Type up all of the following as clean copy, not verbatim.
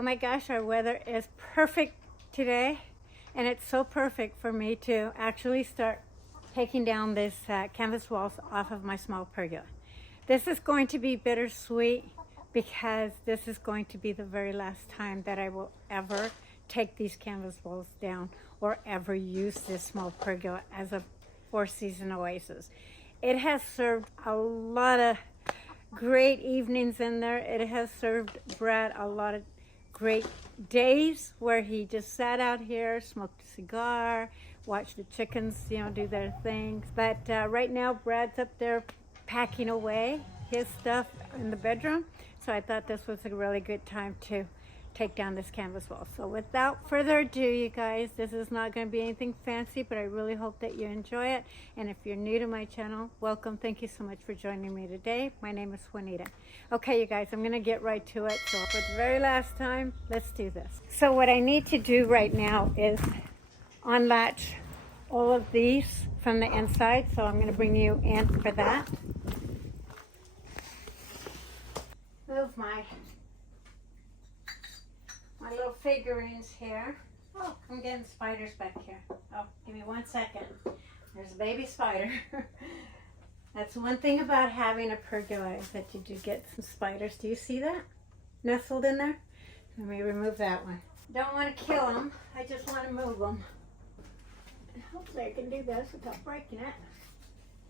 Oh my gosh, our weather is perfect today, and it's so perfect for me to actually start taking down this canvas walls off of my small pergola. This is going to be bittersweet because this is going to be the very last time that I will ever take these canvas walls down or ever use this small pergola as a four-season oasis. It has served a lot of great evenings in there. It has served Brad a lot of great days where he just sat out here, smoked a cigar, watched the chickens, do their things. But right now, Brad's up there packing away his stuff in the bedroom. So I thought this was a really good time to take down this canvas wall. So without further ado, you guys, this is not going to be anything fancy, but I really hope that you enjoy it. And if you're new to my channel, welcome. Thank you so much for joining me today. My name is Juanita. Okay, you guys, I'm going to get right to it. So for the very last time, let's do this. So what I need to do right now is unlatch all of these from the inside. So I'm going to bring you in for that. Move my little figurines here. Oh, I'm getting spiders back here. Oh, give me 1 second. There's a baby spider. That's one thing about having a pergola is that you do get some spiders. Do you see that? Nestled in there? Let me remove that one. Don't want to kill them. I just want to move them. And hopefully I can do this without breaking it.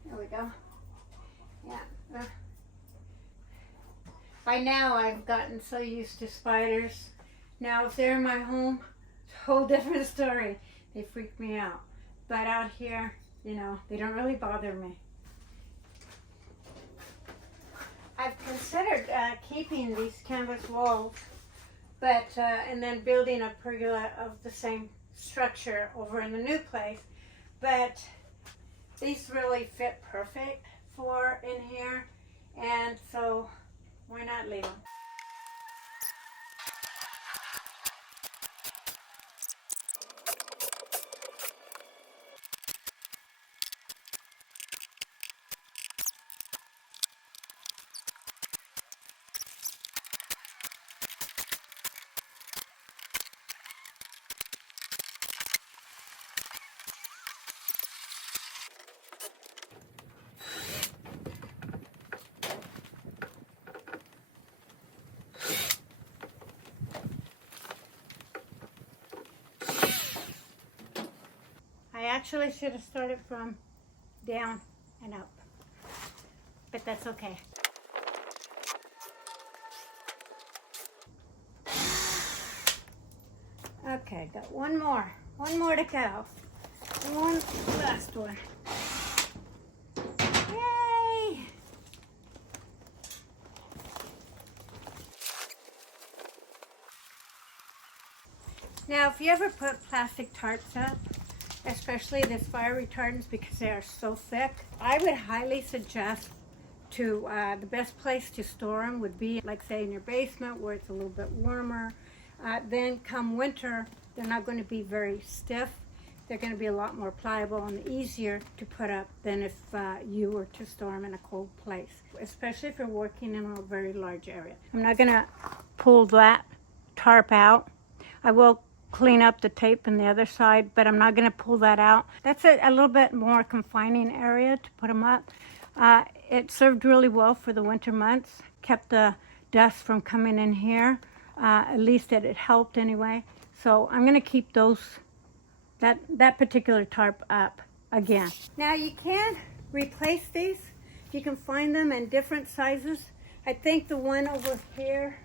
There we go. Yeah. By now I've gotten so used to spiders. Now if they're in my home, it's a whole different story. They freak me out. But out here, they don't really bother me. I've considered keeping these canvas walls, but and then building a pergola of the same structure over in the new place. But these really fit perfect for in here, and so why not leave them? I actually should have started from down and up, but that's okay. Okay, got one more to go. One last one. Yay! Now, if you ever put plastic tarps up, especially the fire retardants, because they are so thick, I would highly suggest to the best place to store them would be, like, say, in your basement where it's a little bit warmer. Then come winter, they're not going to be very stiff. They're going to be a lot more pliable and easier to put up than if you were to store them in a cold place, especially if you're working in a very large area. I'm not going to pull that tarp out. I will clean up the tape on the other side, but I'm not going to pull that out. That's a little bit more confining area to put them up. It served really well for the winter months, kept the dust from coming in here. At least it helped anyway. So I'm going to keep that particular tarp up again. Now you can replace these. You can find them in different sizes. I think the one over here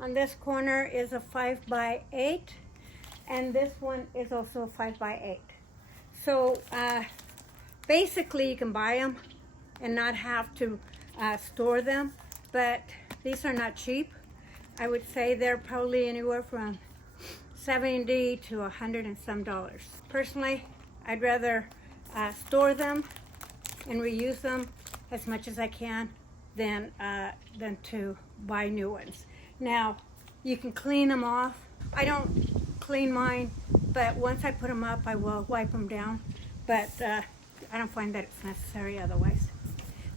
on this corner is a 5x8. And this one is also a 5x8. So basically you can buy them and not have to store them, but these are not cheap. I would say they're probably anywhere from $70 to $100 and some dollars. Personally, I'd rather store them and reuse them as much as I can than to buy new ones. Now, you can clean them off. I don't clean mine, but once I put them up, I will wipe them down. But I don't find that it's necessary otherwise.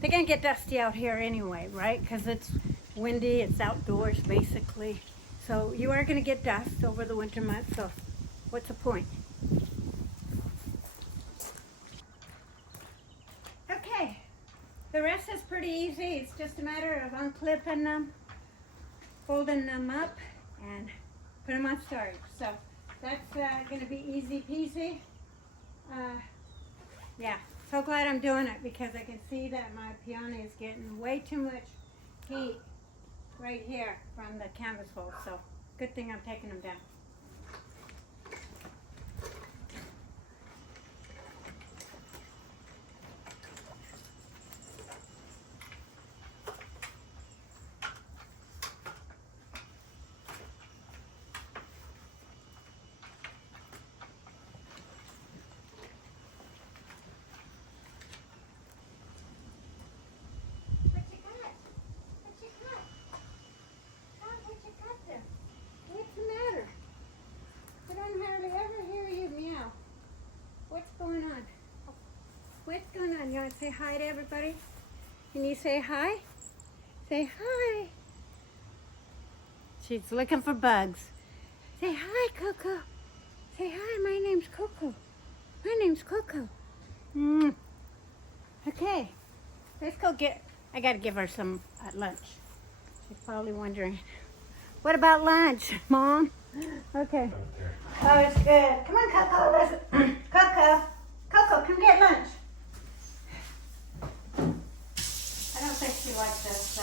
They're gonna get dusty out here anyway, right? Because it's windy, it's outdoors basically. So you are going to get dust over the winter months, so what's the point? Okay, the rest is pretty easy. It's just a matter of unclipping them, folding them up, and put them on storage. So that's going to be easy peasy. Yeah, so glad I'm doing it because I can see that my peony is getting way too much heat right here from the canvas fold. So good thing I'm taking them down. What's going on? You want to say hi to everybody? Can you say hi? Say hi. She's looking for bugs. Say hi, Coco. Say hi, my name's Coco. My name's Coco. Okay, let's go get, I got to give her some at lunch. She's probably wondering, what about lunch, Mom? Okay. Oh, it's good. Come on, Coco. Listen. Coco. Coco, come get lunch. I don't think she likes this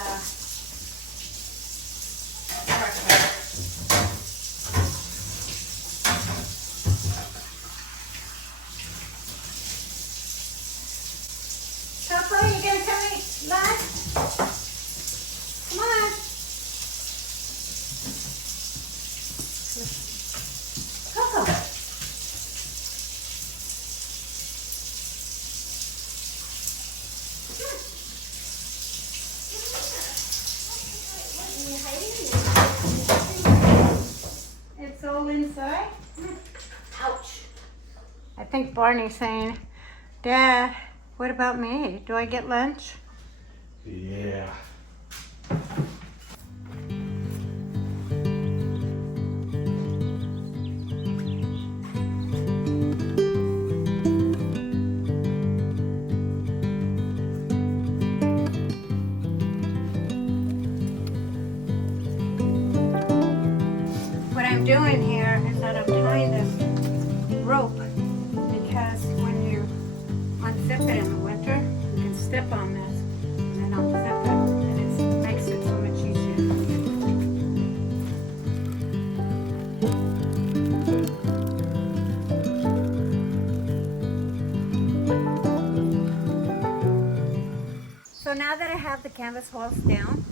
Coco, you gonna come eat lunch? Come on. Coco. It's all inside. Ouch. I think Barney's saying, Dad, what about me? Do I get lunch? Yeah. What I'm doing here is that I'm tying this rope because when you unzip it in the winter, you can step on this and then unzip it, and it makes it so much easier. So now that I have the canvas walls down,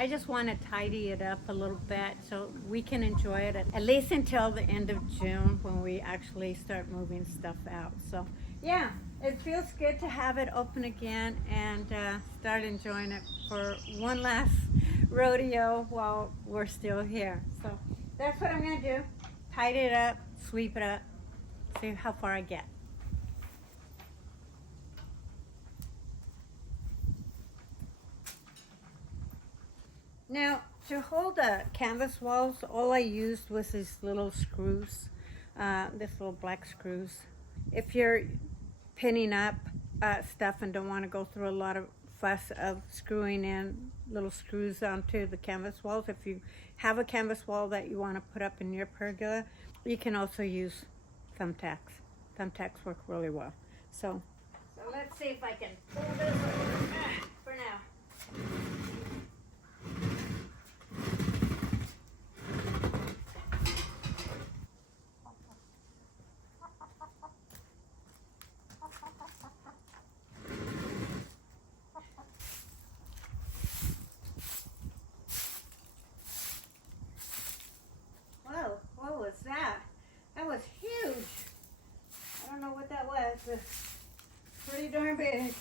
I just want to tidy it up a little bit so we can enjoy it at least until the end of June when we actually start moving stuff out. So yeah, it feels good to have it open again and start enjoying it for one last rodeo while we're still here. So that's what I'm going to do. Tidy it up, sweep it up, see how far I get. Now, to hold the canvas walls, all I used was these little screws, this little black screws. If you're pinning up stuff and don't want to go through a lot of fuss of screwing in little screws onto the canvas walls, if you have a canvas wall that you want to put up in your pergola, you can also use thumbtacks. Thumbtacks work really well. So let's see if I can pull this for now. What was that? That was huge. I don't know what that was, but pretty darn big.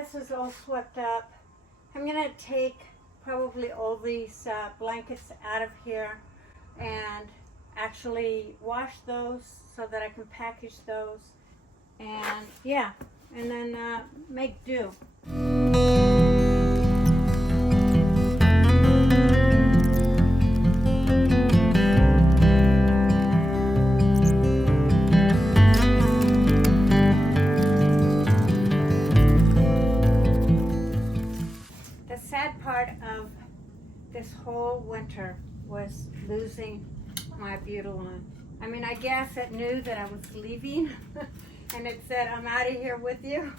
this is all swept up. I'm going to take probably all these blankets out of here and actually wash those so that I can package those. And yeah, and then make do. The sad part of this whole winter was losing my Ablution. I mean, I guess it knew that I was leaving and it said, I'm out of here with you.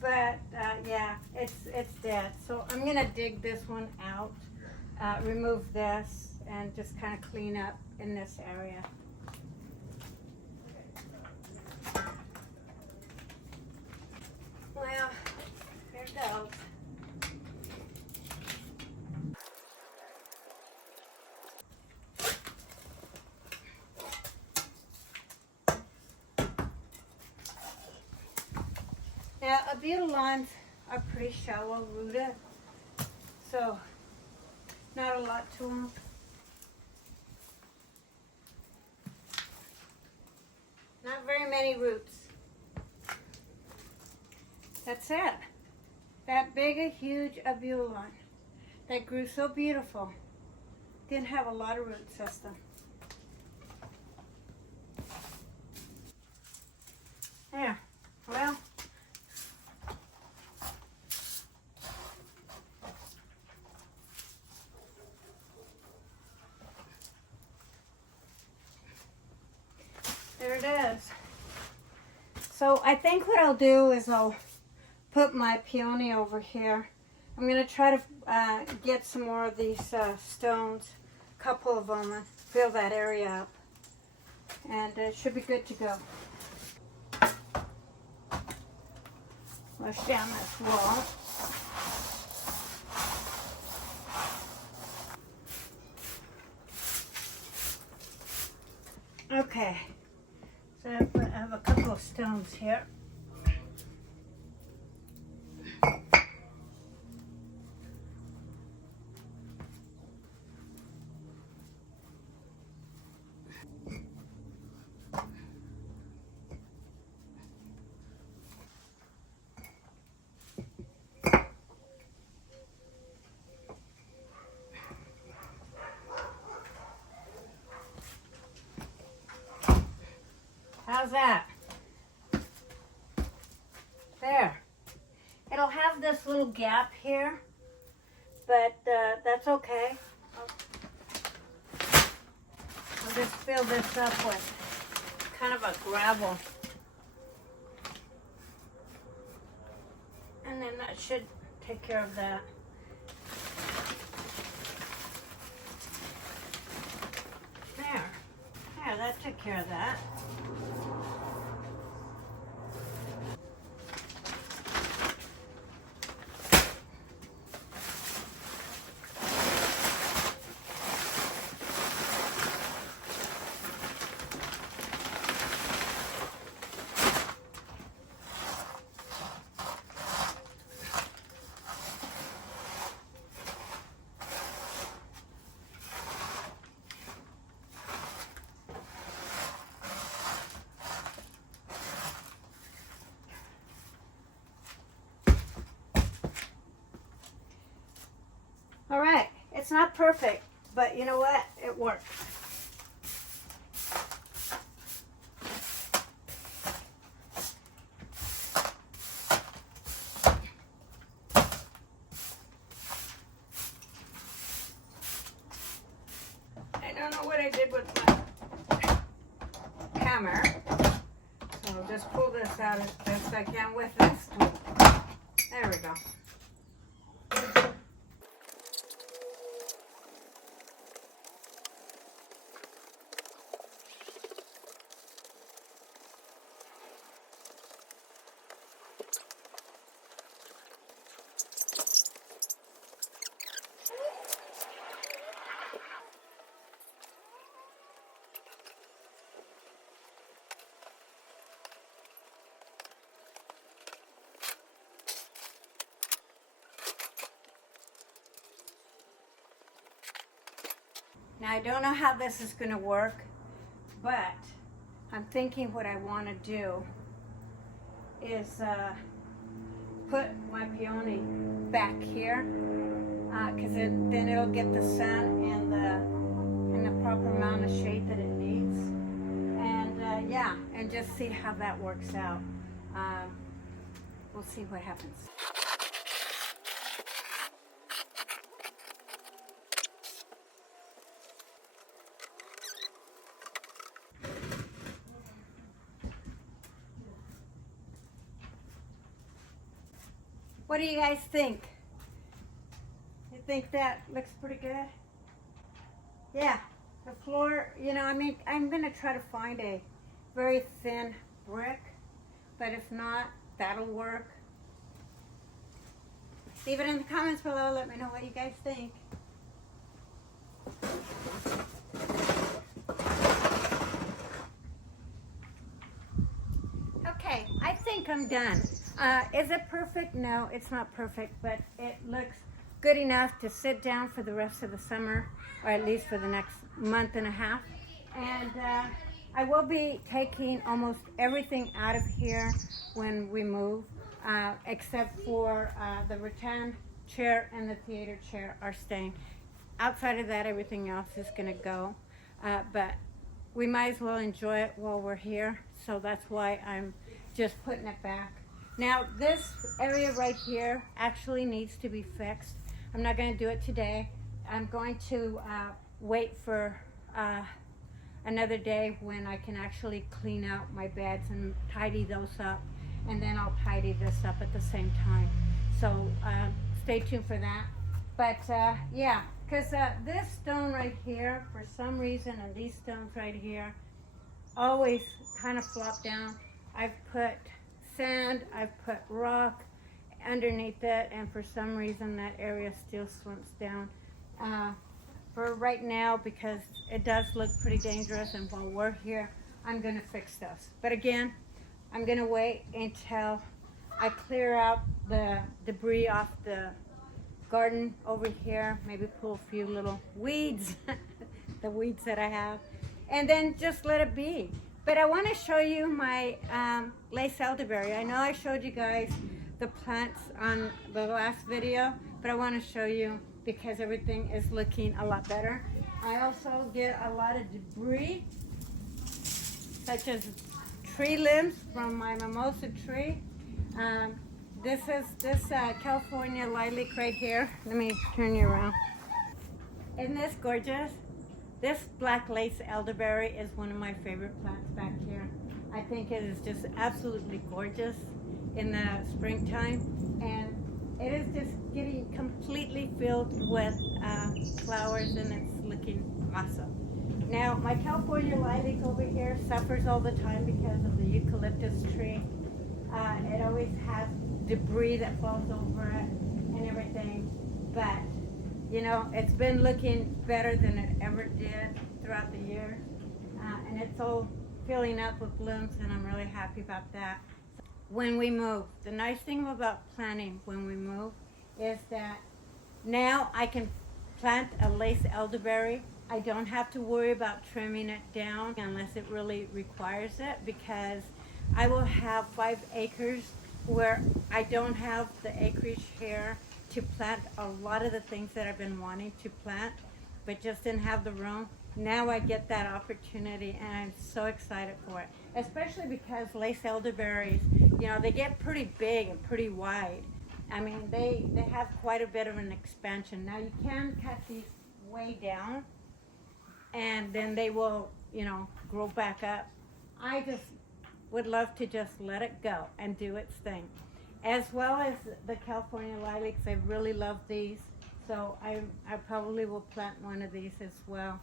But yeah, it's dead. So I'm gonna dig this one out, remove this, and just kind of clean up in this area. Well, here it goes. Now, Ablutions are pretty shallow rooted, so not a lot to them. Not very many roots. That's it. That big, a huge Ablution that grew so beautiful didn't have a lot of root system. There. Well. There it is. So I think what I'll do is I'll put my peony over here. I'm going to try to get some more of these stones, a couple of them, and fill that area up. And it should be good to go. Flush down this wall. Okay. So I have a couple of stones here. How's that? There. It'll have this little gap here, but that's okay. I'll just fill this up with kind of a gravel. And then that should take care of that. There. There, that took care of that. All right, it's not perfect, but you know what? It works. I don't know what I did with my camera, so I'll just pull this out as best I can with this tool. There we go. Now I don't know how this is going to work, but I'm thinking what I want to do is put my peony back here, because then it'll get the sun and the proper amount of shade that it needs, and yeah, and just see how that works out. We'll see what happens. What do you guys think? You think that looks pretty good? Yeah, the floor, you know, I mean, I'm gonna try to find a very thin brick, but if not, that'll work. Leave it in the comments below, let me know what you guys think. Okay, I think I'm done. Is it perfect? No, it's not perfect, but it looks good enough to sit down for the rest of the summer, or at least for the next month and a half. And I will be taking almost everything out of here when we move, except for the rattan chair and the theater chair are staying. Outside of that, everything else is gonna go, but we might as well enjoy it while we're here, so that's why I'm just putting it back. Now this area right here actually needs to be fixed. I'm not going to do it today. I'm going to wait for another day when I can actually clean out my beds and tidy those up, and then I'll tidy this up at the same time. So stay tuned for that. But yeah, because this stone right here, for some reason, and these stones right here, always kind of flop down. I've put sand, I've put rock underneath it, and for some reason that area still slumps down. For right now, because it does look pretty dangerous, and while we're here, I'm gonna fix this. But again, I'm gonna wait until I clear out the debris off the garden over here, maybe pull a few little weeds, the weeds that I have, and then just let it be. But I want to show you my lace elderberry. I know I showed you guys the plants on the last video, but I want to show you because everything is looking a lot better. I also get a lot of debris, such as tree limbs from my mimosa tree. This California lilac right here. Let me turn you around. Isn't this gorgeous? This black lace elderberry is one of my favorite plants back here. I think it is just absolutely gorgeous in the springtime, and it is just getting completely filled with flowers, and it's looking awesome. Now my California lilac over here suffers all the time because of the eucalyptus tree. It always has debris that falls over it and everything, but you know, it's been looking better than it ever did throughout the year, and it's all filling up with blooms, and I'm really happy about that. When we move, the nice thing about planting when we move is that now I can plant a lace elderberry. I don't have to worry about trimming it down unless it really requires it, because I will have 5 acres where I don't have the acreage here to plant a lot of the things that I've been wanting to plant, but just didn't have the room. Now I get that opportunity, and I'm so excited for it, especially because lace elderberries, you know, they get pretty big and pretty wide. I mean, they have quite a bit of an expansion. Now you can cut these way down, and then they will, you know, grow back up. I just would love to just let it go and do its thing. As well as the California lilacs, I really love these, so I probably will plant one of these as well.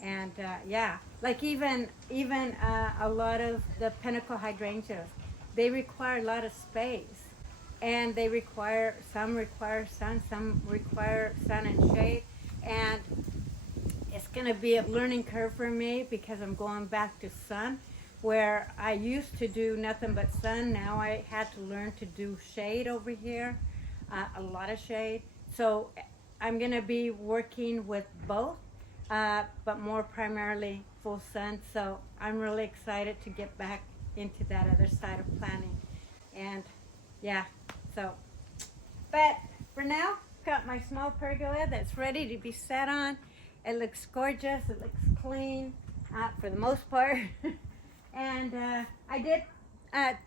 And yeah, like even a lot of the Pinnacle hydrangeas, they require a lot of space, and some require sun, some require sun and shade, and it's going to be a learning curve for me because I'm going back to sun. Where I used to do nothing but sun, now I had to learn to do shade over here, a lot of shade. So I'm gonna be working with both. but more primarily full sun. So I'm really excited to get back into that other side of planting. And yeah, so, but for now, got my small pergola that's ready to be set on. It looks gorgeous, it looks clean, for the most part. And I did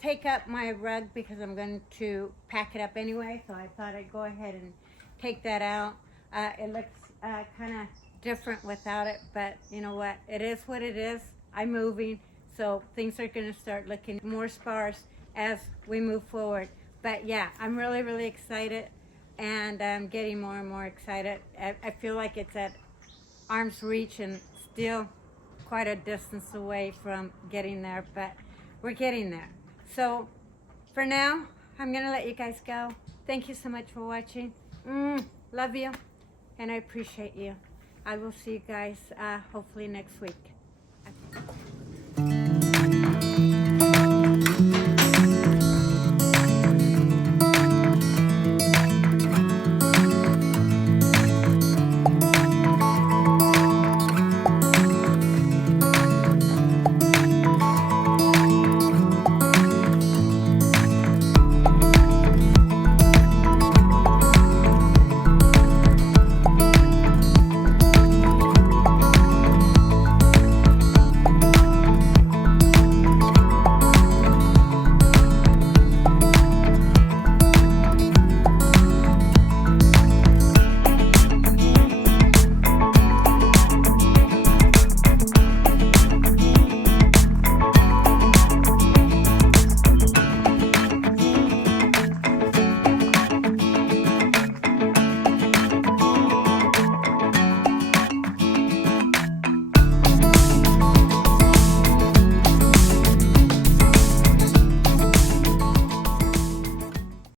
take up my rug because I'm going to pack it up anyway, so I thought I'd go ahead and take that out. It looks kind of different without it, but you know what? It is what it is. I'm moving, so things are going to start looking more sparse as we move forward. But yeah, I'm really, really excited, and I'm getting more and more excited. I feel like it's at arm's reach and still quite a distance away from getting there, but we're getting there. So for now, I'm gonna let you guys go. Thank you so much for watching. Love you, and I appreciate you. I will see you guys hopefully next week. Okay.